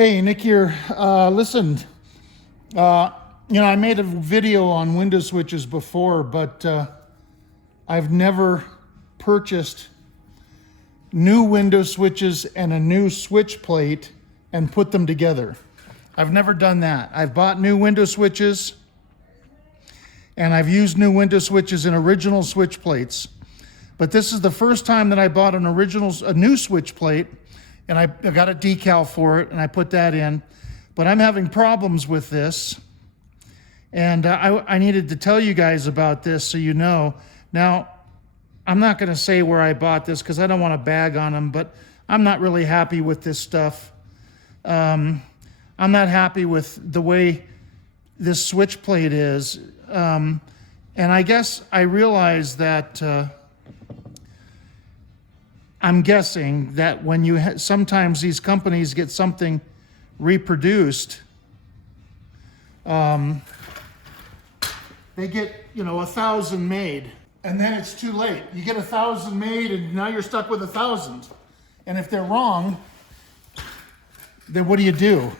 Hey, Nick here. Listen, I made a video on window switches before, but I've never purchased new window switches and a new switch plate and put them together. I've never done that. I've bought new window switches and I've used new window switches in original switch plates. But this is the first time that I bought a new switch plate, and I got a decal for it and I put that in. But I'm having problems with this. And I needed to tell you guys about this so you know. Now, I'm not going to say where I bought this because I don't want to bag on them, but I'm not really happy with this stuff. I'm not happy with the way this switch plate is. And I guess I realized that I'm guessing that when you sometimes these companies get something reproduced, they get 1,000 made, and then it's too late. You get 1,000 made, and now you're stuck with 1,000. And if they're wrong, then what do you do?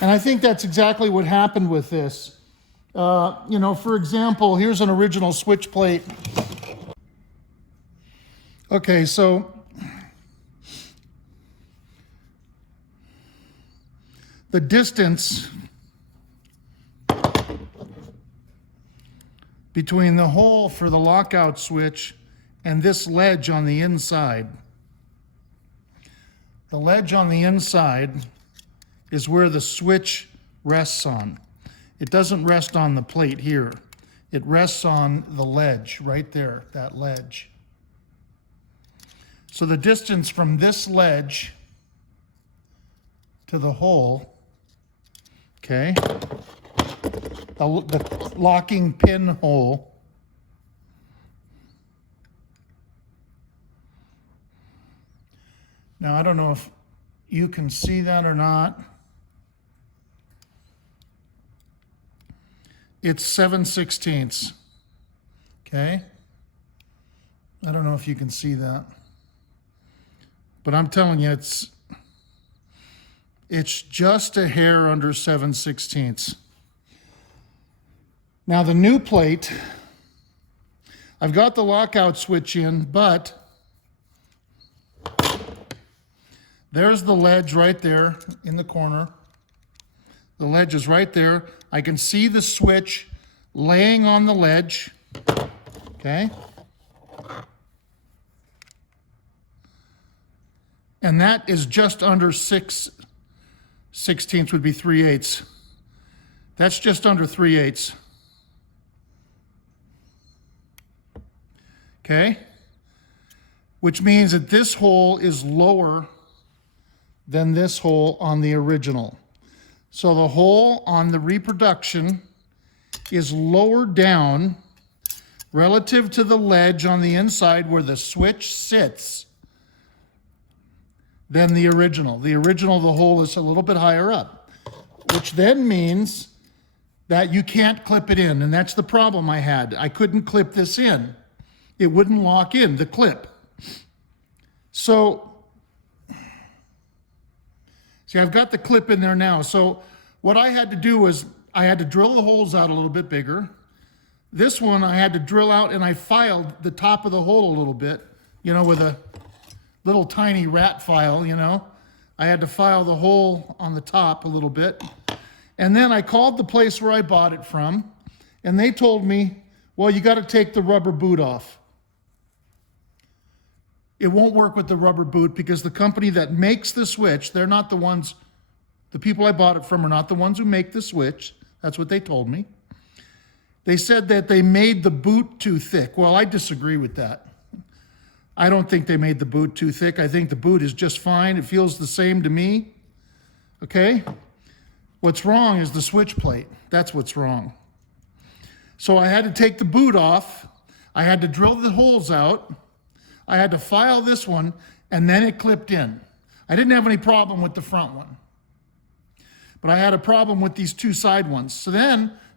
And I think that's exactly what happened with this. For example, here's an original switch plate. Okay, so the distance between the hole for the lockout switch and this ledge on the inside. The ledge on the inside is where the switch rests on. It doesn't rest on the plate here. It rests on the ledge right there, that ledge. So the distance from this ledge to the hole, okay, the locking pin hole, now I don't know if you can see that or not. It's 7/16, okay? I don't know if you can see that. But I'm telling you, it's just a hair under 7/16. Now the new plate, I've got the lockout switch in, but there's the ledge right there in the corner. The ledge is right there. I can see the switch laying on the ledge, okay? And that is just under 6/16 would be 3/8. That's just under 3/8. Okay? Which means that this hole is lower than this hole on the original. So the hole on the Reproduction is lower down relative to the ledge on the inside where the switch sits than the original. The original, the hole is a little bit higher up, which then means that you can't clip it in. And that's the problem I had. I couldn't clip this in. It wouldn't lock in, the clip. So, see, I've got the clip in there now. So what I had to do was I had to drill the holes out a little bit bigger. This one I had to drill out, and I filed the top of the hole a little bit, with a little tiny rat file, I had to file the hole on the top a little bit. And then I called the place where I bought it from, and they told me, well, you got to take the rubber boot off. It won't work with the rubber boot because the company that makes the switch, they're not the ones, the people I bought it from are not the ones who make the switch. That's what they told me. They said that they made the boot too thick. Well, I disagree with that. I don't think they made the boot too thick. I think the boot is just fine. It feels the same to me. Okay? What's wrong is the switch plate. That's what's wrong. So I had to take the boot off. I had to drill the holes out. I had to file this one, and then it clipped in. I didn't have any problem with the front one, but I had a problem with these two side ones. So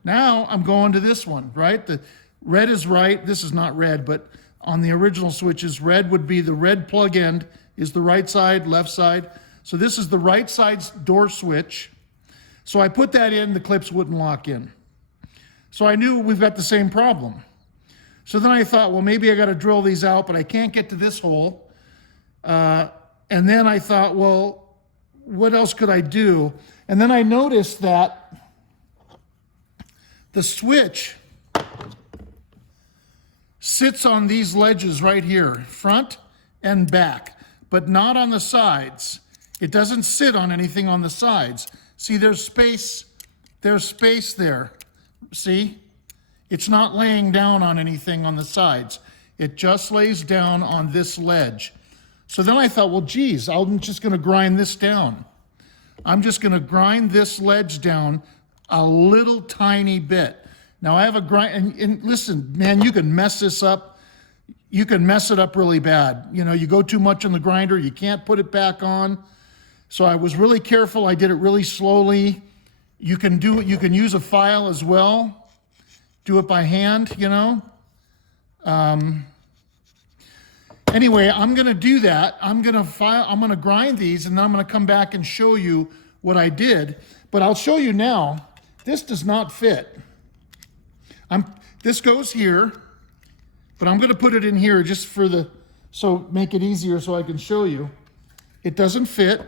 now I'm going to this one, right? The red is right. This is not red, but on the original switches, red would be the red plug end is the right side, left side. So this is the right side door switch. So I put that in, the clips wouldn't lock in. So I knew we've got the same problem. So then I thought, well, maybe I got to drill these out, but I can't get to this hole. And then I thought, well, what else could I do? And then I noticed that the switch sits on these ledges right here, front and back, but not on the sides. It doesn't sit on anything on the sides. See, there's space there. See? It's not laying down on anything on the sides. It just lays down on this ledge. So then I thought, well, geez, I'm just gonna grind this down. I'm just gonna grind this ledge down a little tiny bit. Now I have a grind, and listen, man, you can mess this up. You can mess it up really bad. You know, you go too much on the grinder, you can't put it back on. So I was really careful. I did it really slowly. You can use a file as well. Do it by hand, you know. Anyway, I'm gonna do that. I'm gonna grind these, and then I'm gonna come back and show you what I did. But I'll show you now, this does not fit. This goes here, but I'm gonna put it in here just so make it easier so I can show you. It doesn't fit.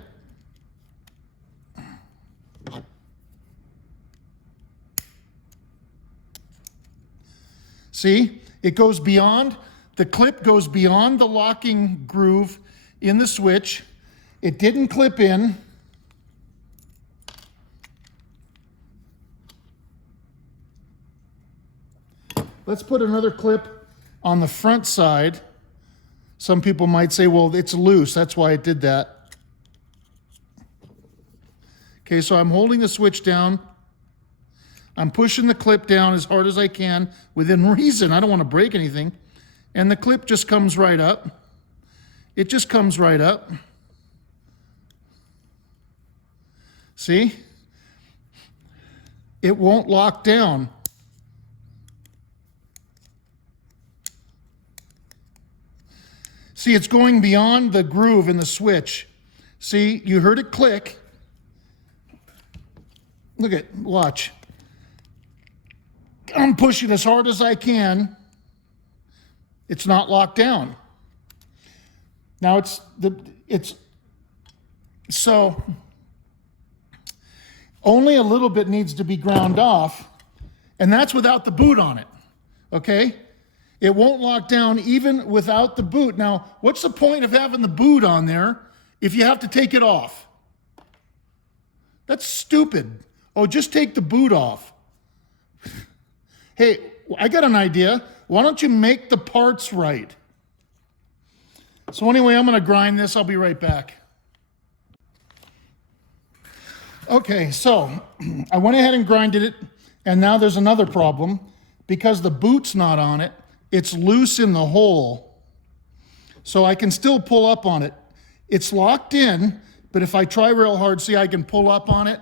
See, it goes beyond, the clip goes beyond the locking groove in the switch. It didn't clip in. Let's put another clip on the front side. Some people might say, well, it's loose, that's why it did that. Okay, so I'm holding the switch down. I'm pushing the clip down as hard as I can within reason. I don't want to break anything. And the clip just comes right up. It just comes right up. See? It won't lock down. See, it's going beyond the groove in the switch. See, you heard it click. Look at, watch. I'm pushing as hard as I can. It's not locked down. Now so only a little bit needs to be ground off, and that's without the boot on it, okay? It won't lock down even without the boot. Now, what's the point of having the boot on there if you have to take it off? That's stupid. Oh, just take the boot off. Hey, I got an idea. Why don't you make the parts right? So anyway, I'm gonna grind this. I'll be right back. Okay, so I went ahead and grinded it, and now there's another problem. Because the boot's not on it, it's loose in the hole. So I can still pull up on it. It's locked in, but if I try real hard, see, I can pull up on it.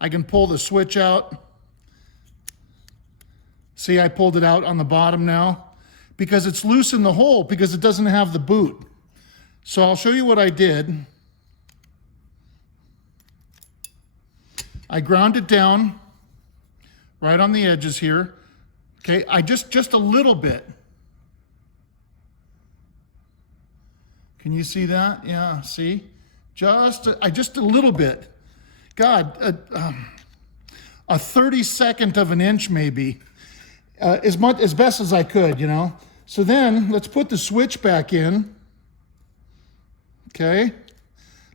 I can pull the switch out. See, I pulled it out on the bottom now because it's loose in the hole because it doesn't have the boot. So I'll show you what I did. I ground it down right on the edges here. Okay, I just a little bit. Can you see that? Yeah, see? Just a little bit. God, a 32nd of an inch maybe. As best as I could, you know. So then let's put the switch back in. Okay.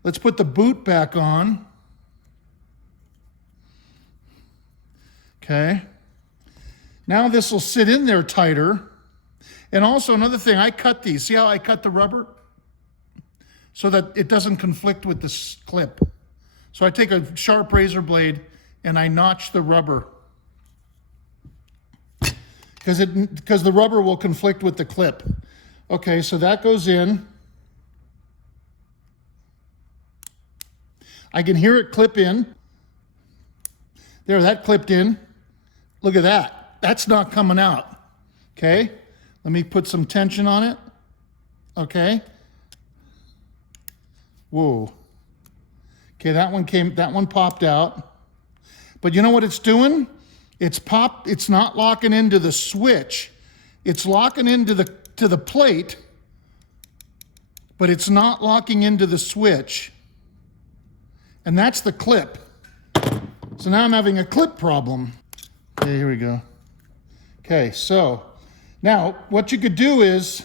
Let's put the boot back on. Okay. Now this will sit in there tighter. And also another thing, I cut these. See how I cut the rubber? So that it doesn't conflict with this clip. So I take a sharp razor blade and I notch the rubber. Because the rubber will conflict with the clip. Okay, so that goes in. I can hear it clip in. There, that clipped in. Look at that. That's not coming out. Okay, let me put some tension on it. Okay. Whoa. Okay, that one popped out. But you know what it's doing? It's not locking into the switch. It's locking into the plate, but it's not locking into the switch. And that's the clip. So now I'm having a clip problem. Okay, here we go. Okay, so now what you could do is,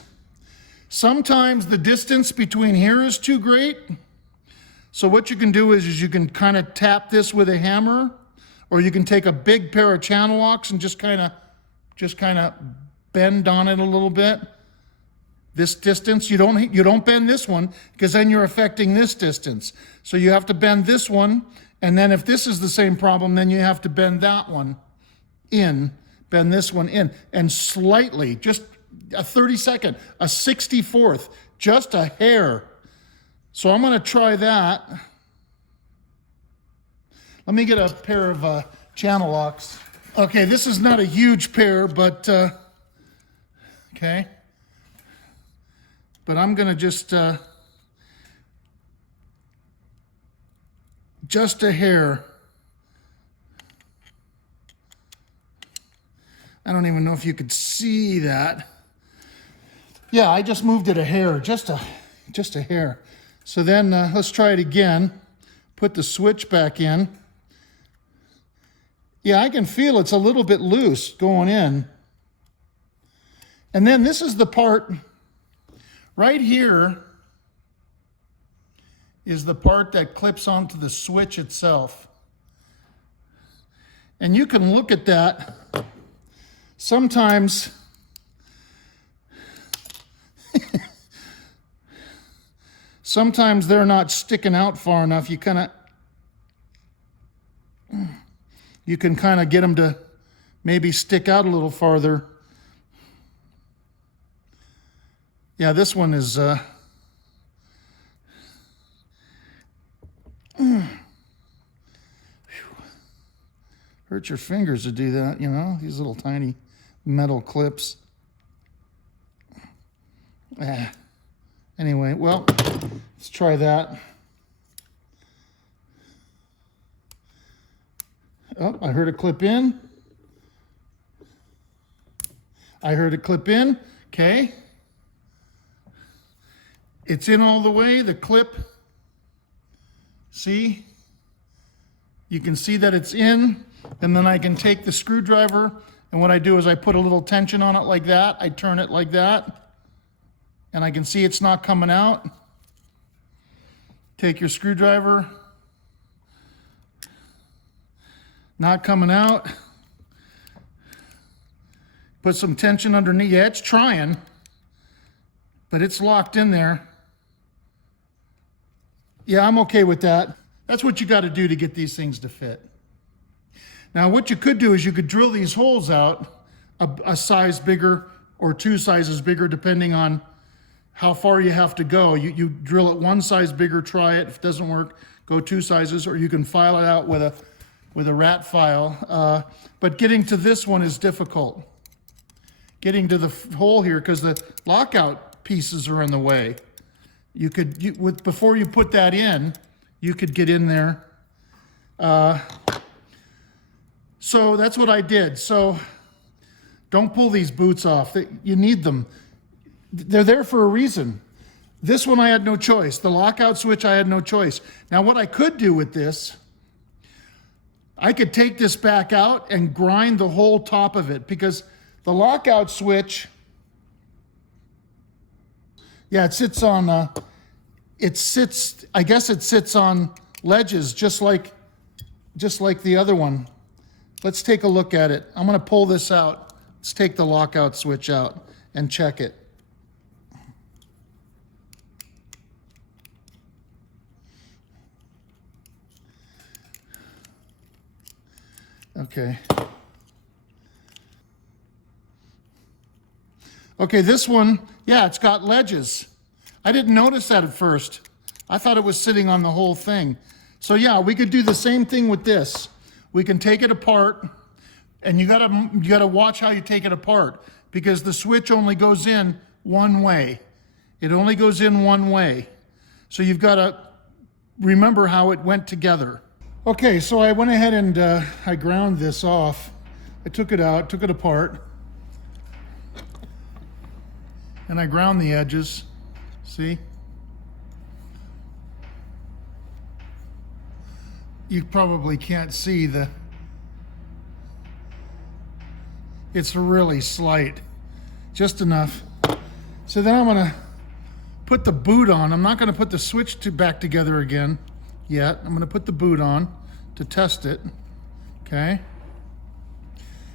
sometimes the distance between here is too great. So what you can do is you can kind of tap this with a hammer, or you can take a big pair of channel locks and just kind of bend on it a little bit. This distance, you don't bend this one, because then you're affecting this distance. So you have to bend this one, and then if this is the same problem, then you have to bend that one in, bend this one in, and slightly, just a 32nd, a 64th, just a hair. So I'm going to try that. Let me get a pair of channel locks. Okay, this is not a huge pair, but okay. But I'm going to just a hair. I don't even know if you could see that. Yeah, I just moved it a hair, just a hair. So then let's try it again. Put the switch back in. Yeah, I can feel it's a little bit loose going in. And then this is the part right here is the part that clips onto the switch itself. And you can look at that. Sometimes sometimes they're not sticking out far enough. You can kind of get them to maybe stick out a little farther. Yeah, this one is hurt your fingers to do that, you know, these little tiny metal clips. Anyway, well, let's try that. Oh, I heard it clip in. I heard it clip in. Okay. It's in all the way, the clip. See? You can see that it's in, and then I can take the screwdriver, and what I do is I put a little tension on it like that. I turn it like that, and I can see it's not coming out. Take your screwdriver. Not coming out. Put some tension underneath. Yeah, it's trying, but it's locked in there. Yeah, I'm okay with that. That's what you got to do to get these things to fit. Now, what you could do is you could drill these holes out a size bigger or two sizes bigger, depending on how far you have to go. You drill it one size bigger, try it. If it doesn't work, go two sizes, or you can file it out with a rat file. But getting to this one is difficult. Getting to the hole here, because the lockout pieces are in the way. Before you put that in, you could get in there. So that's what I did. So don't pull these boots off. You need them. They're there for a reason. This one I had no choice. The lockout switch, I had no choice. Now what I could do with this, I could take this back out and grind the whole top of it, because the lockout switch, yeah, it sits on, I guess it sits on ledges just like the other one. Let's take a look at it. I'm going to pull this out. Let's take the lockout switch out and check it. Okay. Okay, this one, yeah, it's got ledges. I didn't notice that at first. I thought it was sitting on the whole thing. So yeah, we could do the same thing with this. We can take it apart, and you gotta watch how you take it apart, because the switch only goes in one way. It only goes in one way. So you've got to remember how it went together. Okay, so I went ahead and I ground this off. I took it out, took it apart, and I ground the edges. See? You probably can't see it's really slight, just enough. So then I'm gonna put the boot on. I'm not gonna put the switch back together again yet. I'm gonna put the boot on to test it, okay?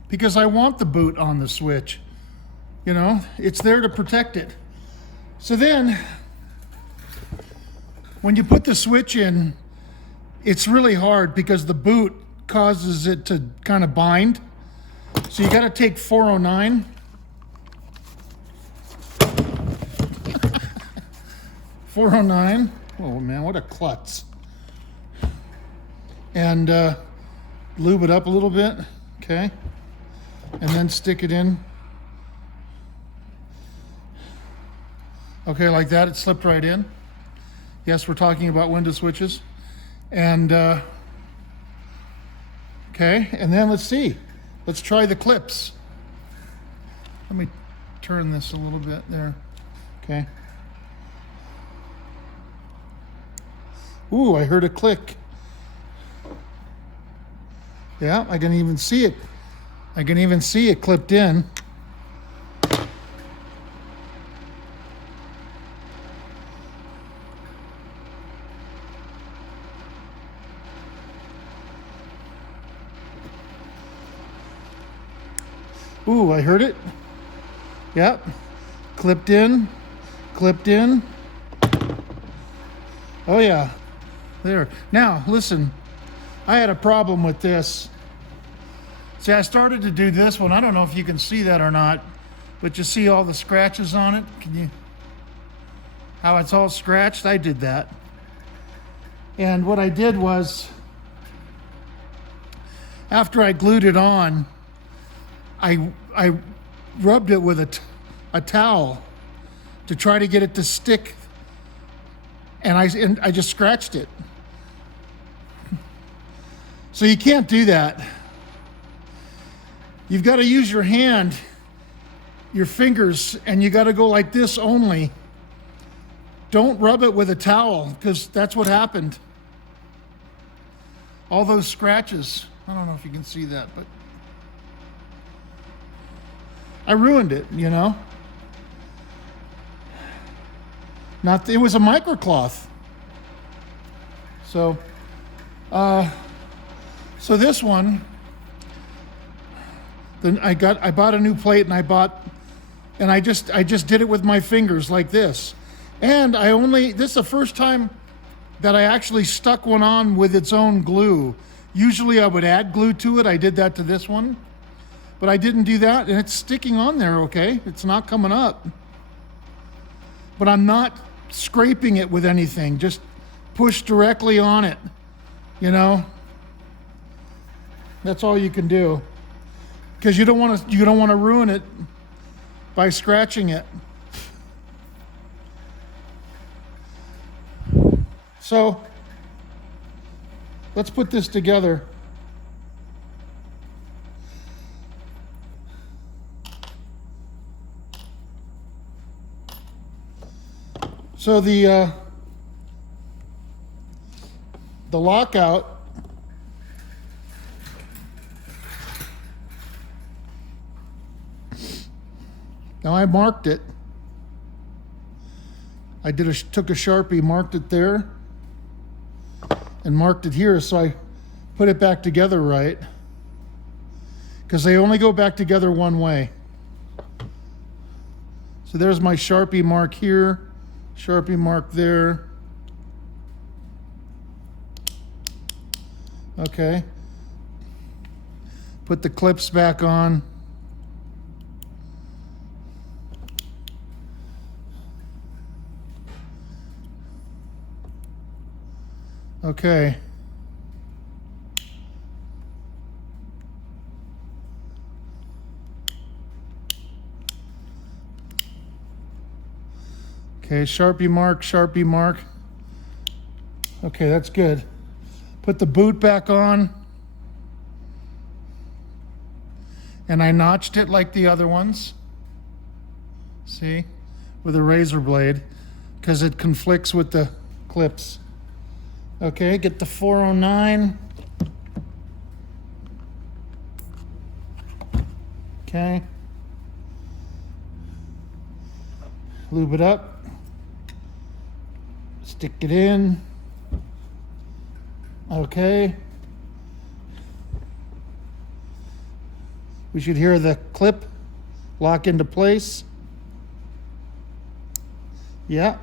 Because I want the boot on the switch. You know, it's there to protect it. So then, when you put the switch in, it's really hard because the boot causes it to kind of bind. So you gotta take 409. Oh man, what a klutz. And lube it up a little bit, okay? And then stick it in. Okay, like that, it slipped right in. Yes, we're talking about window switches. And, okay, and then let's see. Let's try the clips. Let me turn this a little bit there, okay. Ooh, I heard a click. Yeah, I can even see it. I can even see it clipped in. Ooh, I heard it. Yep. Clipped in. Clipped in. Oh yeah. There. Now, listen. I had a problem with this. See, I started to do this one. I don't know if you can see that or not, but you see all the scratches on it? Can you? How it's all scratched? I did that. And what I did was, after I glued it on, I rubbed it with a towel to try to get it to stick, and I just scratched it. So you can't do that. You've got to use your hand, your fingers, and you got to go like this only. Don't rub it with a towel, because that's what happened. All those scratches. I don't know if you can see that, but I ruined it, you know. It was a microcloth. So, so this one, then I bought a new plate, and I just did it with my fingers like this. And this is the first time that I actually stuck one on with its own glue. Usually I would add glue to it. I did that to this one, but I didn't do that, and it's sticking on there, okay? It's not coming up. But I'm not scraping it with anything, just push directly on it, you know? That's all you can do. Because you don't want to ruin it by scratching it. So let's put this together. So the lockout, now I marked it. I took a Sharpie, marked it there, and marked it here, so I put it back together right, because they only go back together one way. So there's my Sharpie mark here, Sharpie mark there. Okay. Put the clips back on. Okay. Okay, Sharpie mark, Sharpie mark. Okay, that's good. Put the boot back on. And I notched it like the other ones. See? With a razor blade, because it conflicts with the clips. Okay, get the 409. Okay. Lube it up. Stick it in. Okay. We should hear the clip lock into place. Yeah.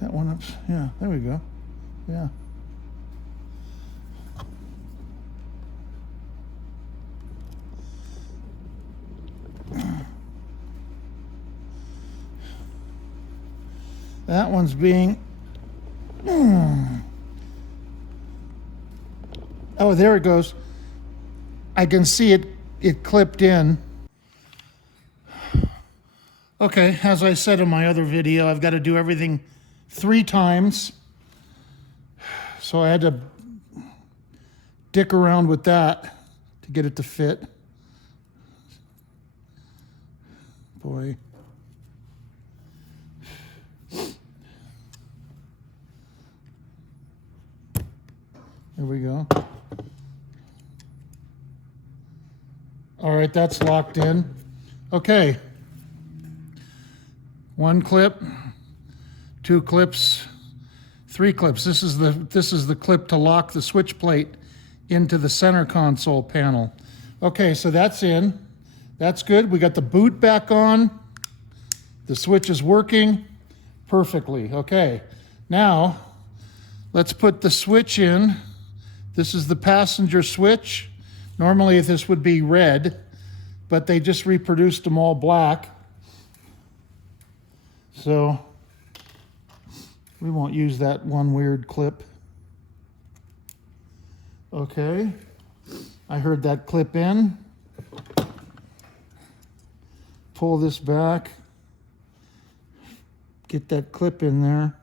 That one up. Yeah, there we go. Yeah. That one's being... Oh, there it goes. I can see it clipped in. Okay, as I said in my other video, I've got to do everything 3 times. So I had to dick around with that to get it to fit. Boy. There we go. All right, that's locked in. Okay. 1 clip, 2 clips, 3 clips. This is the clip to lock the switch plate into the center console panel. Okay, so that's in. That's good. We got the boot back on. The switch is working perfectly. Okay. Now, let's put the switch in. This is the passenger switch. Normally this would be red, but they just reproduced them all black. So we won't use that one weird clip. Okay, I heard that clip in. Pull this back. Get that clip in there.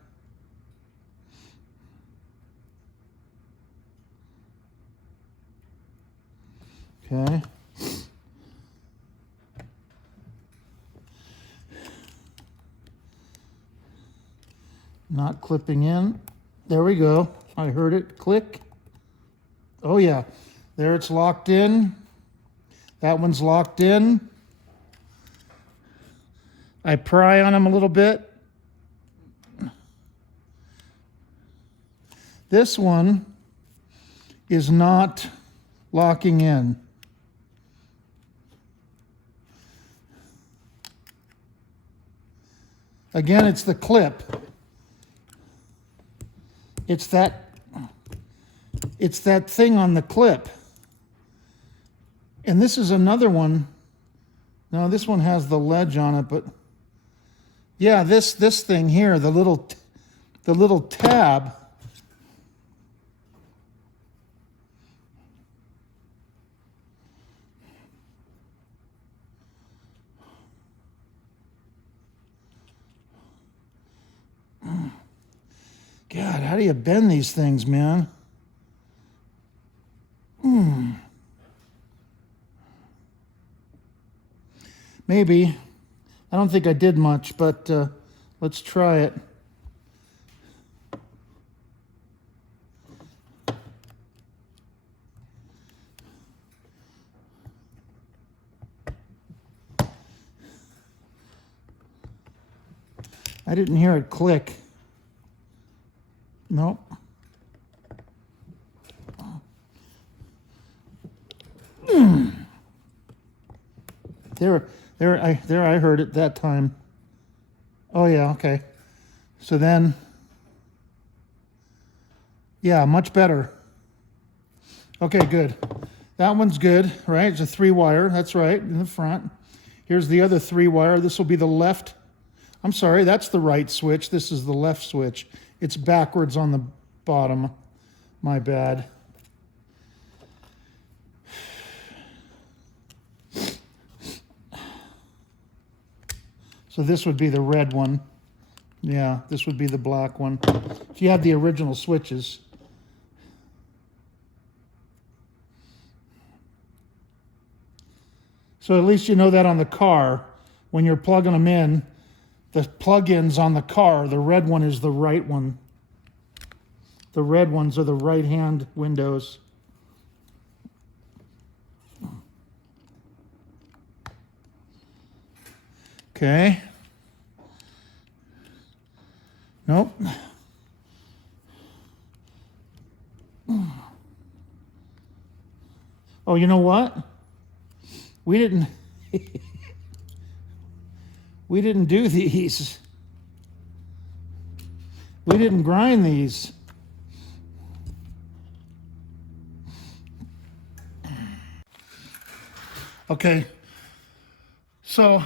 Okay. Not clipping in. There we go. I heard it click. Oh yeah, there it's locked in. That one's locked in. I pry on them a little bit. This one is not locking in. Again, it's the clip. It's that thing on the clip. And this is another one. No, this one has the ledge on it, but yeah, this thing here, the little tab. God, how do you bend these things, man? Maybe. I don't think I did much, but let's try it. I didn't hear it click. Nope. There I heard it that time. Oh yeah, okay. So then, yeah, much better. Okay, good. That one's good, right? It's a 3-wire, that's right, in the front. Here's the other 3-wire. This will be the left. I'm sorry, that's the right switch. This is the left switch. It's backwards on the bottom. My bad. So this would be the red one. Yeah, this would be the black one. If you had the original switches. So at least you know that on the car, when you're plugging them in, the plug-ins on the car, the red one is the right one. The red ones are the right-hand windows. Okay. Nope. Oh, you know what? We didn't we didn't do these. We didn't grind these. Okay. So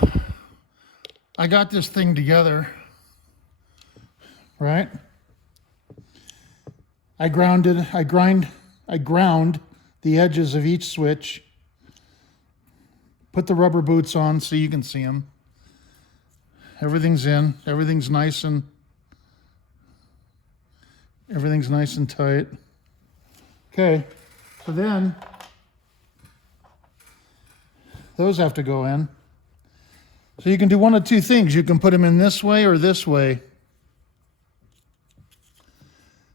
I got this thing together, right? I ground the edges of each switch, put the rubber boots on so you can see them. Everything's in, everything's nice and tight. Okay, so then those have to go in. So you can do one of two things. You can put them in this way or this way.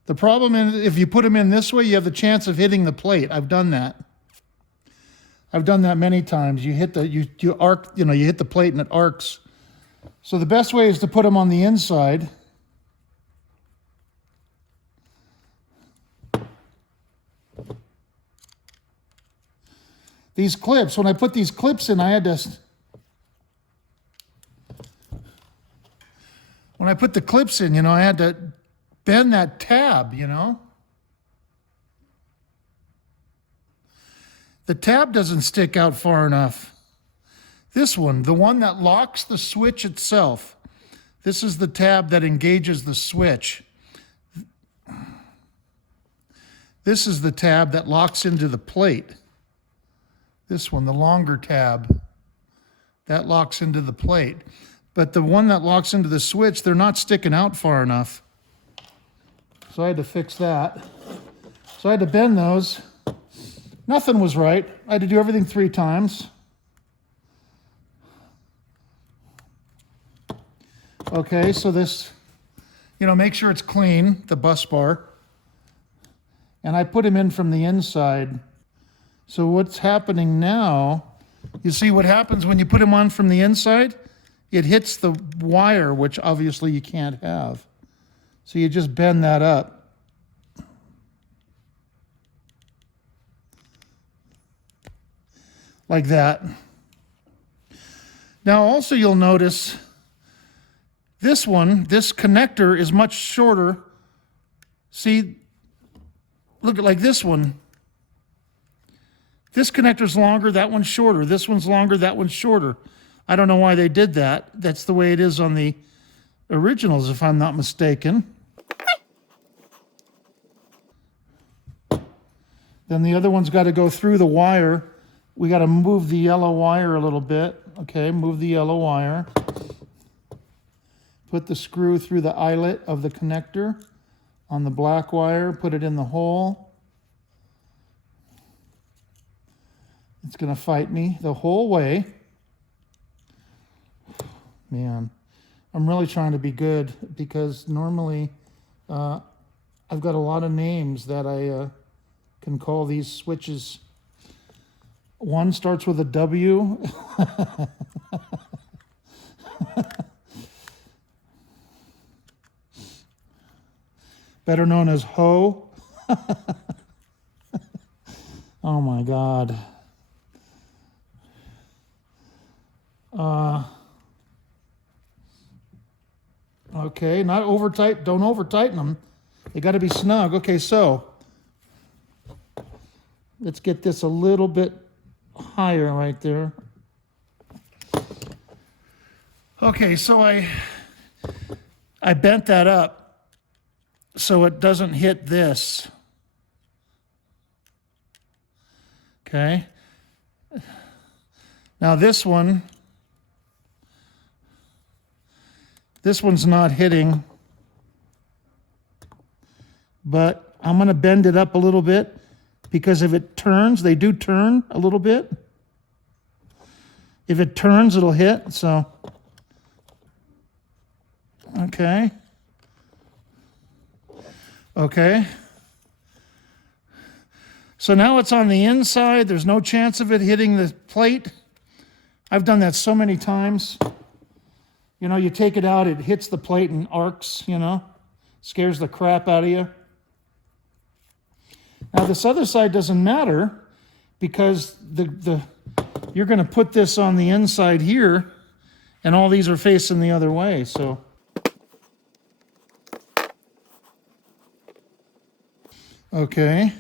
The problem is if you put them in this way, you have the chance of hitting the plate. I've done that. I've done that many times. You hit the you hit the plate and it arcs. So the best way is to put them on the inside. These clips, when I put these clips in, when I put the clips in, I had to bend that tab, The tab doesn't stick out far enough. This one, the one that locks the switch itself, this is the tab that engages the switch. This is the tab that locks into the plate. This one, the longer tab, that locks into the plate. But the one that locks into the switch, they're not sticking out far enough. So I had to fix that. So I had to bend those. Nothing was right. I had to do everything 3 times. Okay, so this, make sure it's clean, the bus bar. And I put them in from the inside. So what's happening now, you see what happens when you put them on from the inside? It hits the wire, which obviously you can't have. So you just bend that up. Like that. Now also you'll notice this connector is much shorter. See, look at like this one. This connector's longer, that one's shorter. This one's longer, that one's shorter. I don't know why they did that. That's the way it is on the originals, if I'm not mistaken. Then the other one's got to go through the wire. We got to move the yellow wire a little bit. Okay, move the yellow wire. Put the screw through the eyelet of the connector on the black wire. Put it in the hole. It's going to fight me the whole way. Man, I'm really trying to be good because normally I've got a lot of names that I can call these switches. One starts with a W. Better known as Ho. Oh my God. Okay, not over tight. Don't over tighten them. They got to be snug. Okay, so let's get this a little bit higher right there. Okay, so I bent that up so it doesn't hit this. Okay. Now this one, This one's not hitting, but I'm going to bend it up a little bit because if it turns, they do turn a little bit. If it turns, it'll hit, so. Okay. Okay. So now it's on the inside. There's no chance of it hitting the plate. I've done that so many times. You know, you take it out, it hits the plate and arcs, you know, scares the crap out of you. Now this other side doesn't matter because you're going to put this on the inside here and all these are facing the other way, so. Okay.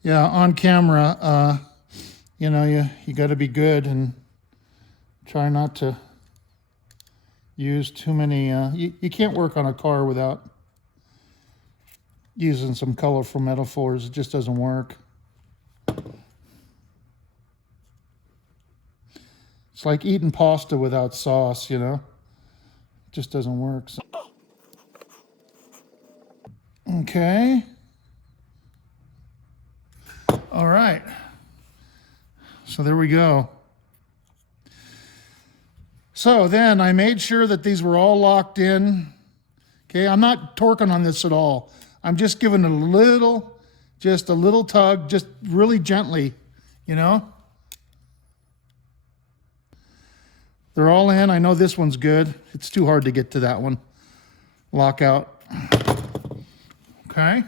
Yeah, on camera, you know, you got to be good and try not to use too many. You can't work on a car without using some colorful metaphors. It just doesn't work. It's like eating pasta without sauce, you know? It just doesn't work. So. Okay. All right. So there we go. So then I made sure that these were all locked in. Okay, I'm not torquing on this at all. I'm just giving it just a little tug, just really gently, you know? They're all in. I know this one's good. It's too hard to get to that one. Lockout. Okay.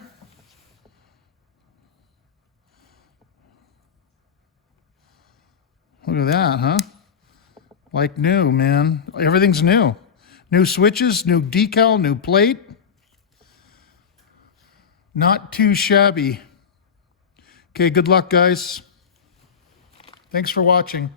Look at that, huh? Like new, man. Everything's new. New switches, new decal, new plate. Not too shabby. Okay, good luck, guys. Thanks for watching.